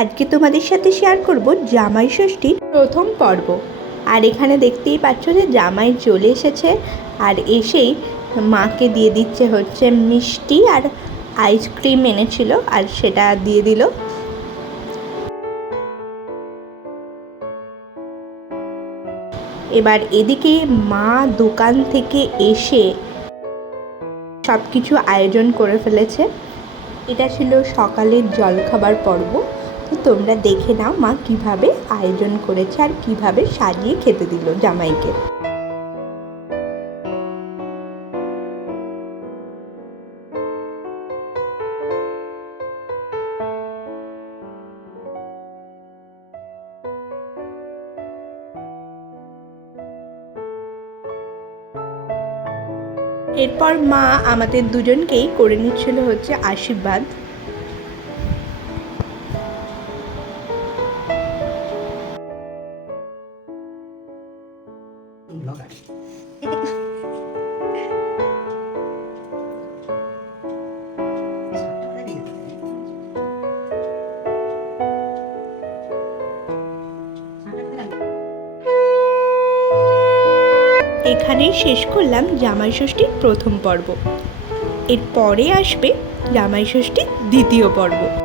আজকে তোমাদের সাথে শেয়ার করব জামাই ষষ্ঠীর প্রথম পর্ব। আর এখানে দেখতেই পাচ্ছ যে জামাই চলে এসেছে, আর এসেই মাকে দিয়ে দিচ্ছে হচ্ছে মিষ্টি আর আইসক্রিম এনেছিল, আর সেটা দিয়ে দিল। এবার এদিকে মা দোকান থেকে এসে সব কিছু আয়োজন করে ফেলেছে। এটা ছিল সকালের জলখাবার পর্ব। তো তোমরা দেখে নাও মা কিভাবে আয়োজন করেছে আর কিভাবে সাজিয়ে খেতে দিল জামাইকে। এরপর মা আমাদের দুজনকেই করে নিচ্ছিল হচ্ছে আশীর্বাদ। এখানেই শেষ করলাম জামাই ষষ্ঠীর প্রথম পর্ব। এরপরে আসবে জামাই ষষ্ঠীর দ্বিতীয় পর্ব।